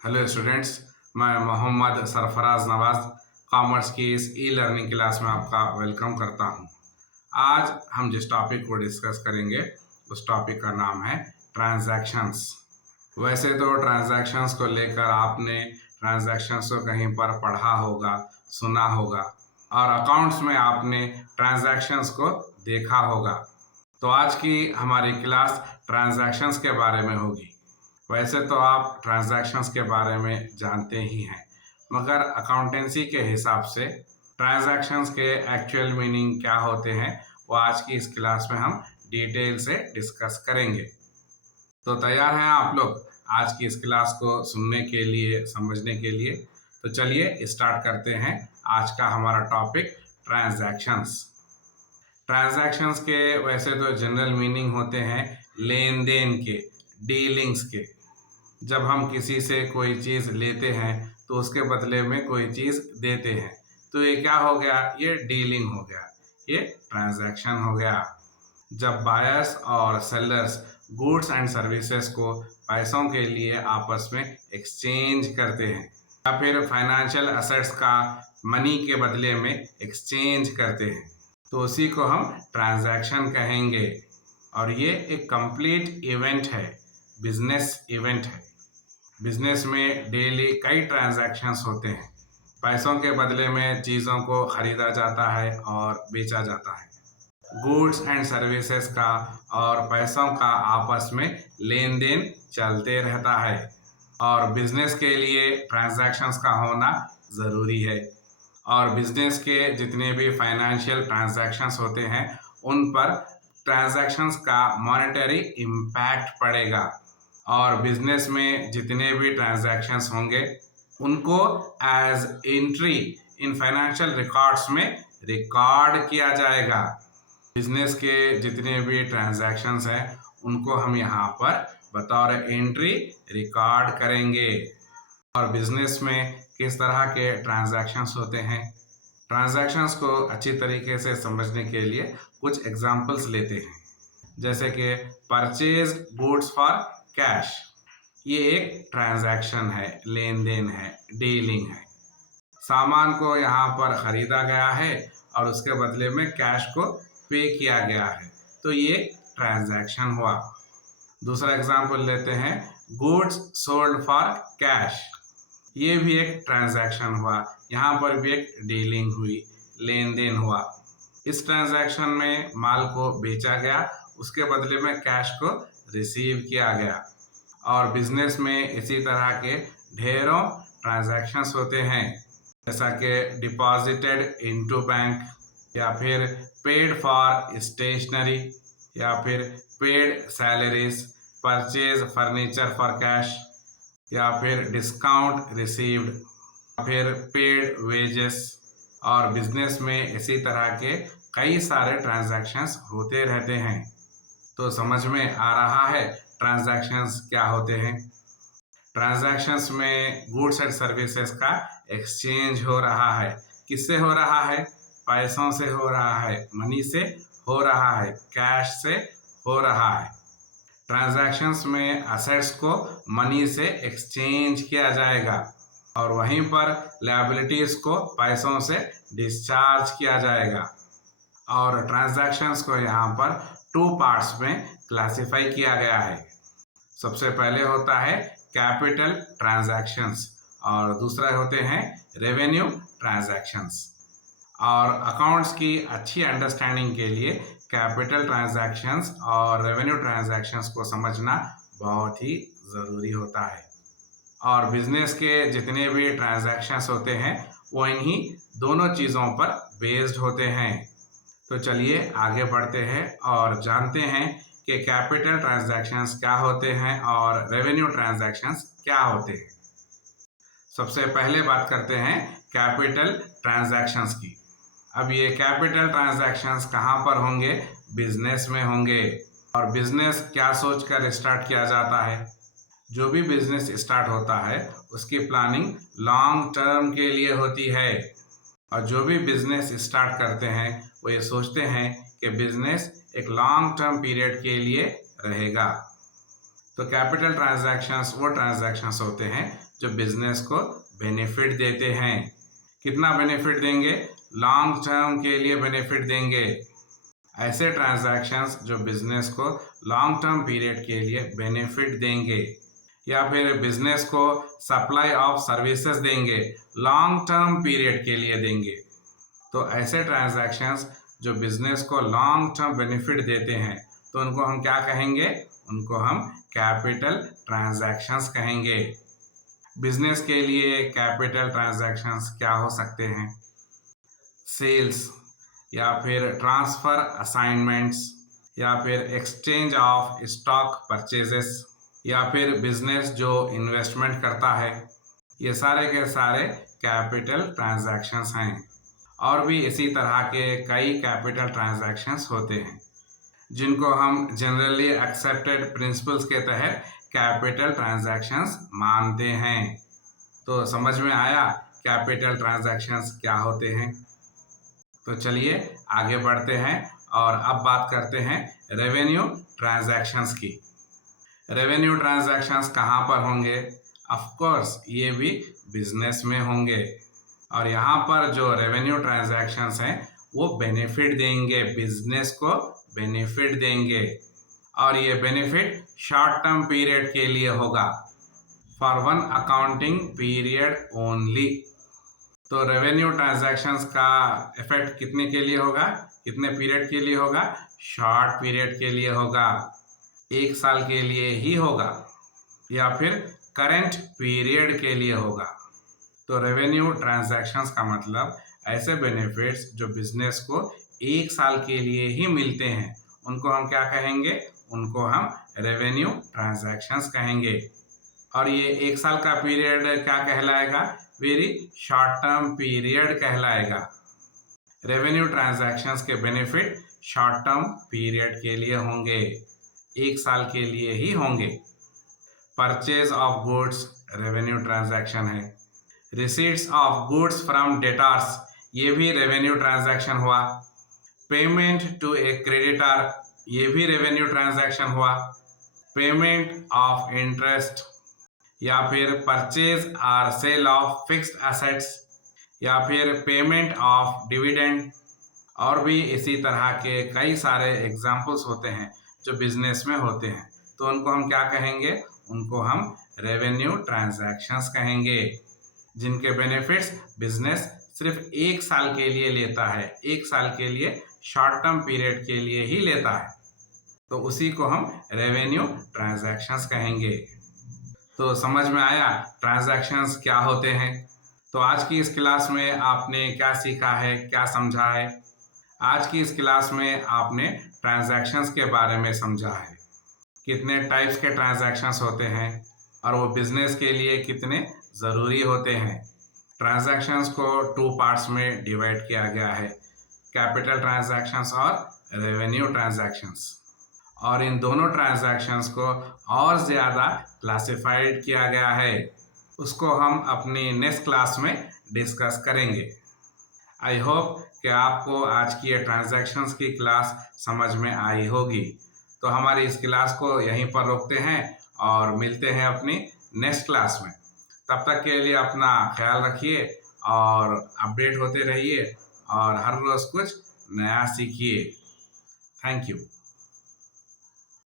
Hello students, मैं Mohammad Sarfaraz Nawaz commerce की इस ई लर्निंग क्लास में आपका वेलकम करता हूं। आज हम जिस टॉपिक को डिस्कस करेंगे उस टॉपिक का नाम है ट्रांजैक्शंस। वैसे तो ट्रांजैक्शंस को लेकर आपने ट्रांजैक्शंस को कहीं पर पढ़ा होगा, सुना होगा और अकाउंट्स में आपने ट्रांजैक्शंस को देखा होगा। तो आज की हमारी क्लास ट्रांजैक्शंस के बारे में होगी। वैसे तो आप ट्रांजैक्शंस के बारे में जानते ही हैं, मगर अकाउंटेंसी के हिसाब से ट्रांजैक्शंस के एक्चुअल मीनिंग क्या होते हैं वो आज की इस क्लास में हम डिटेल से डिस्कस करेंगे। तो तैयार हैं आप लोग आज की इस क्लास को सुनने के लिए, समझने के लिए? तो चलिए स्टार्ट करते हैं आज का हमारा टॉपिक ट्रांजैक्शंस। ट्रांजैक्शंस के वैसे तो जनरल मीनिंग होते हैं लेन देन के, डीलिंग्स के। जब हम किसी से कोई चीज़ लेते हैं तो उसके बदले में कोई चीज़ देते हैं, तो ये क्या हो गया? ये डीलिंग हो गया, ये ट्रांजैक्शन हो गया। जब बायर्स और सेलर्स गुड्स एंड सर्विसेज को पैसों के लिए आपस में एक्सचेंज करते हैं या फिर फाइनेंशियल एसेट्स का मनी के बदले में एक्सचेंज करते हैं, तो उसी को हम ट्रांजैक्शन कहेंगे। और ये एक कंप्लीट इवेंट है, बिजनेस इवेंट है। बिजनेस में डेली कई ट्रांजैक्शंस होते हैं। पैसों के बदले में चीज़ों को खरीदा जाता है और बेचा जाता है। गुड्स एंड सर्विसेज का और पैसों का आपस में लेन देन चलते रहता है और बिजनेस के लिए ट्रांजैक्शंस का होना ज़रूरी है। और बिजनेस के जितने भी फाइनेंशियल ट्रांजैक्शंस होते हैं उन पर ट्रांजैक्शंस का मॉनेटरी इम्पैक्ट पड़ेगा और बिजनेस में जितने भी ट्रांजैक्शंस होंगे उनको as entry in financial records में रिकॉर्ड किया जाएगा। बिजनेस के जितने भी ट्रांजैक्शंस हैं उनको हम यहाँ पर बतौर एंट्री रिकॉर्ड करेंगे। और बिजनेस में किस तरह के ट्रांजैक्शंस होते हैं, ट्रांजैक्शंस को अच्छी तरीके से समझने के लिए कुछ एग्जांपल्स लेते हैं। जैसे कि परचेज गुड्स फॉर कैश, ये एक ट्रांजैक्शन है, लेन देन है, डीलिंग है। सामान को यहाँ पर खरीदा गया है और उसके बदले में कैश को पे किया गया है, तो ये ट्रांजैक्शन हुआ। दूसरा एग्जांपल लेते हैं, गुड्स सोल्ड फॉर कैश, ये भी एक ट्रांजैक्शन हुआ। यहाँ पर भी एक डीलिंग हुई, लेन देन हुआ। इस ट्रांजैक्शन में माल को बेचा गया, उसके बदले में कैश को रिसीव किया गया। और बिजनेस में इसी तरह के ढेरों ट्रांजैक्शंस होते हैं, जैसा कि डिपॉजिटेड इनटू बैंक या फिर पेड फॉर स्टेशनरी या फिर paid salaries, purchase furniture for cash या फिर डिस्काउंट रिसीव्ड, फिर पेड वेजेस। और बिजनेस में इसी तरह के कई सारे ट्रांजैक्शंस होते रहते हैं। तो समझ में आ रहा है ट्रांजैक्शंस क्या होते हैं। ट्रांजैक्शंस में गुड्स एंड सर्विसेज का एक्सचेंज हो रहा है। किससे हो रहा है? पैसों से हो रहा है, मनी से हो रहा है, कैश से हो रहा है। ट्रांजैक्शंस में असेट्स को मनी से एक्सचेंज किया जाएगा और वहीं पर लायबिलिटीज को पैसों से डिस्चार्ज किया जाएगा। और ट्रांजैक्शंस को यहाँ पर 2 पार्ट्स में क्लासिफाई किया गया है। सबसे पहले होता है कैपिटल ट्रांजैक्शंस और दूसरा होते हैं रेवेन्यू ट्रांजैक्शंस। और अकाउंट्स की अच्छी अंडरस्टैंडिंग के लिए कैपिटल ट्रांजैक्शंस और रेवेन्यू ट्रांजैक्शंस को समझना बहुत ही ज़रूरी होता है। और बिजनेस के जितने भी ट्रांजैक्शंस होते हैं वो इन्हीं दोनों चीज़ों पर बेस्ड होते हैं। तो चलिए आगे बढ़ते हैं और जानते हैं कि कैपिटल ट्रांजैक्शंस क्या होते हैं और रेवेन्यू ट्रांजैक्शंस क्या होते हैं। सबसे पहले बात करते हैं कैपिटल ट्रांजैक्शंस की। अब ये कैपिटल ट्रांजैक्शंस कहाँ पर होंगे? बिजनेस में होंगे। और बिजनेस क्या सोचकर स्टार्ट किया जाता है? जो भी बिजनेस स्टार्ट होता है उसकी प्लानिंग लॉन्ग टर्म के लिए होती है। और जो भी बिजनेस स्टार्ट करते हैं वो ये सोचते हैं कि बिजनेस एक लॉन्ग टर्म पीरियड के लिए रहेगा। तो कैपिटल ट्रांजैक्शंस वो ट्रांजैक्शंस होते हैं जो बिजनेस को बेनिफिट देते हैं। कितना बेनिफिट देंगे? लॉन्ग टर्म के लिए बेनिफिट देंगे। ऐसे ट्रांजैक्शंस जो बिजनेस को लॉन्ग टर्म पीरियड के लिए बेनिफिट देंगे, या फिर बिजनेस को सप्लाई ऑफ सर्विसेज देंगे, लॉन्ग टर्म पीरियड के लिए देंगे। तो ऐसे ट्रांजैक्शंस जो बिजनेस को लॉन्ग टर्म बेनिफिट देते हैं, तो उनको हम क्या कहेंगे? उनको हम कैपिटल ट्रांजैक्शंस कहेंगे। बिजनेस के लिए कैपिटल ट्रांजैक्शंस क्या हो सकते हैं? सेल्स, या फिर ट्रांसफर असाइनमेंट्स, या फिर एक्सचेंज ऑफ स्टॉक परचेजेस, या फिर बिजनेस जो इन्वेस्टमेंट करता है। ये सारे के सारे कैपिटल ट्रांजैक्शंस हैं। और भी इसी तरह के कई कैपिटल ट्रांजैक्शंस होते हैं जिनको हम जनरली एक्सेप्टेड प्रिंसिपल्स के तहत कैपिटल ट्रांजैक्शंस मानते हैं। तो समझ में आया कैपिटल ट्रांजैक्शंस क्या होते हैं? तो चलिए आगे बढ़ते हैं और अब बात करते हैं रेवेन्यू ट्रांजैक्शंस की। रेवेन्यू ट्रांजैक्शंस कहाँ पर होंगे? ऑफ कोर्स ये भी बिजनेस में होंगे। और यहाँ पर जो रेवेन्यू ट्रांजैक्शंस हैं वो बेनिफिट देंगे, बिजनेस को बेनिफिट देंगे। और ये बेनिफिट शॉर्ट टर्म पीरियड के लिए होगा, for one accounting period only. तो रेवेन्यू ट्रांजैक्शंस का इफेक्ट कितने के लिए होगा? कितने पीरियड के लिए होगा? शॉर्ट पीरियड के लिए होगा, 1 साल के लिए ही होगा, या फिर करंट पीरियड के लिए होगा। तो रेवेन्यू ट्रांजैक्शंस का मतलब ऐसे बेनिफिट्स जो बिजनेस को 1 साल के लिए ही मिलते हैं, उनको हम क्या कहेंगे? उनको हम रेवेन्यू ट्रांजैक्शंस कहेंगे। और ये 1 साल का पीरियड क्या कहलाएगा? वेरी शॉर्ट टर्म पीरियड कहलाएगा। रेवेन्यू ट्रांजैक्शंस के बेनिफिट शॉर्ट टर्म पीरियड के लिए होंगे, 1 साल के लिए ही होंगे। Purchase of goods revenue transaction है। Receipts of goods from debtors, ये भी रेवेन्यू ट्रांजैक्शन हुआ। पेमेंट टू ए क्रेडिटर, ये भी रेवेन्यू ट्रांजैक्शन हुआ। पेमेंट ऑफ इंटरेस्ट, या फिर परचेज और सेल ऑफ फिक्स्ड एसेट्स, या फिर पेमेंट ऑफ डिविडेंड। और भी इसी तरह के कई सारे एग्जाम्पल्स होते हैं जो बिजनेस में होते हैं, तो उनको हम क्या कहेंगे? उनको हम रेवेन्यू ट्रांजैक्शंस कहेंगे, जिनके बेनिफिट्स बिजनेस सिर्फ 1 साल के लिए लेता है, 1 साल के लिए शॉर्ट टर्म पीरियड के लिए ही लेता है। तो उसी को हम रेवेन्यू ट्रांजैक्शंस कहेंगे। तो समझ में आया ट्रांजैक्शंस क्या होते हैं? तो आज की इस क्लास में आपने क्या सीखा है, क्या समझा है? आज की इस क्लास में आपने ट्रांजैक्शंस के बारे में समझा है, कितने टाइप्स के ट्रांजैक्शंस होते हैं और वो बिजनेस के लिए कितने ज़रूरी होते हैं। ट्रांजैक्शंस को 2 पार्ट्स में डिवाइड किया गया है, कैपिटल ट्रांजैक्शंस और रेवेन्यू ट्रांजैक्शंस। और इन दोनों ट्रांजैक्शंस को और ज़्यादा क्लासिफाइड किया गया है, उसको हम अपनी नेक्स्ट क्लास में डिस्कस करेंगे। आई होप कि आपको आज की ये ट्रांजैक्शंस की क्लास समझ में आई होगी। तो हमारी इस क्लास को यहीं पर रोकते हैं और मिलते हैं अपनी नेक्स्ट क्लास में। तब तक के लिए अपना ख्याल रखिए और अपडेट होते रहिए और हर रोज़ कुछ नया सीखिए। Thank you.